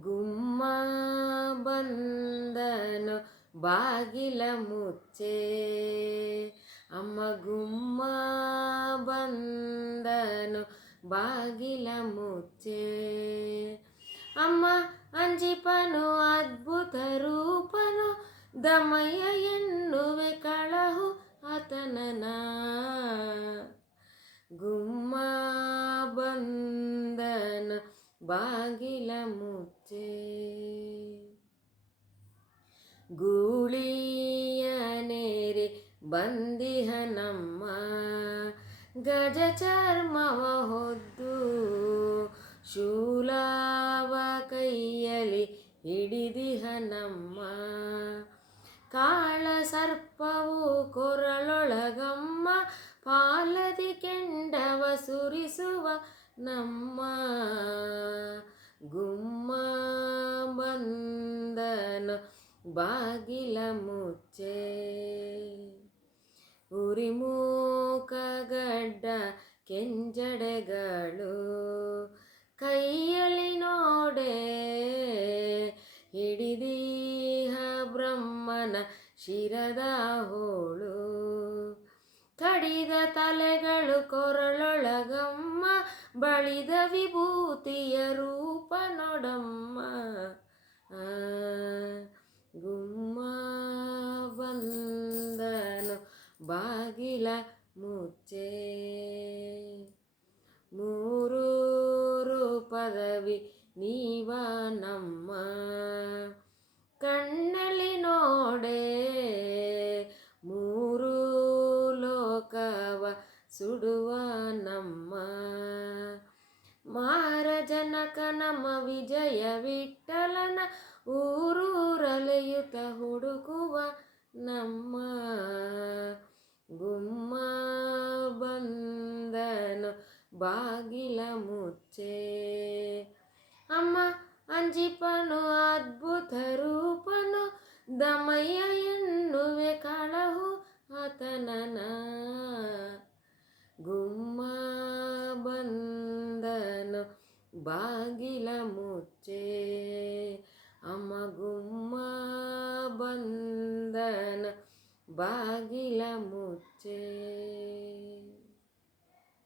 ಗುಮ್ಮ ಬಂದನು ಬಾಗಿಲ ಮುಚ್ಚೆ, ಅಮ್ಮ ಗುಮ್ಮ ಬಂದನು ಬಾಗಿಲ ಮುಚ್ಚೆ. ಅಮ್ಮ ಅಂಜಿಪನು ಅದ್ಭುತ ರೂಪನು, ದಮಯ ಎನ್ನುವೆ ಕಳಹು ಆತನನ. ಗುಮ್ಮ ಬಂದನು ಬಾಗಿಲ ಮುಚ್ಚೆ. ಗೂಳಿಯ ನೇರಿ ಬಂದಿಹನಮ್ಮ, ಗಜ ಚರ್ಮವ ಹೊದ್ದು ಶೂಲವ ಕೈಯಲ್ಲಿ ಹಿಡಿದಿಹನಮ್ಮ. ಕಾಳ ಸರ್ಪವು ಕೊರಳೊಳಗಮ್ಮ, ಪಾಲದಿ ಕೆಂಡವ ಸುರಿಸುವ ನಮ್ಮ. ಗುಮ್ಮ ಬಂದನು ಬಾಗಿಲ ಮುಚ್ಚೆ. ಉರಿಮೂಕ ಗಡ್ಡ ಕೆಂಜಡೆಗಳು ಕೈಯಲ್ಲಿ ನೋಡೆ, ಹಿಡಿದೀಹ ಬ್ರಹ್ಮನ ಶಿರದ ಹೋಳು. ಕಡಿದ ತಲೆಗಳು ಕೊರಳೊಳಗಮ್ಮ, ಬಳಿದ ವಿಭೂತಿಯ ರೂಪ ನೋಡಮ್ಮ. ಗುಮ್ಮ ಬಂದನು ಬಾಗಿಲ ಮುಚ್ಚೆ. ಮೂರು ರೂಪದವಿ ನೀವ ನಮ್ಮ, ಕಣ್ಣಲ್ಲಿ ನೋಡೆ ಮೂರು ಲೋಕವ ಸುಡುವ ನಮ್ಮ. ಮಾರಜನಕ ನಮ್ಮ ವಿಜಯ ವಿಠಲನ, ಊರೂರಲೆಯುತ ಹುಡುಕುವ ನಮ್ಮ. ಗುಮ್ಮ ಬಂದನು ಬಾಗಿಲ ಮುಚ್ಚೆ. ಅಮ್ಮ ಅಂಜಿಪನು ಅದ್ಭುತ ರೂಪನು, ದಮಯ ಎನ್ನುವೆ ಕಳಹು ಆತನನ. ಗುಮ್ಮ ಬಂದನು ಬಾಗಿಲ ಮುಚ್ಚೆ. ಅಮ್ಮ ಗುಮ್ಮ ಬಂದನು ಬಾಗಿಲ ಮುಚ್ಚೆ.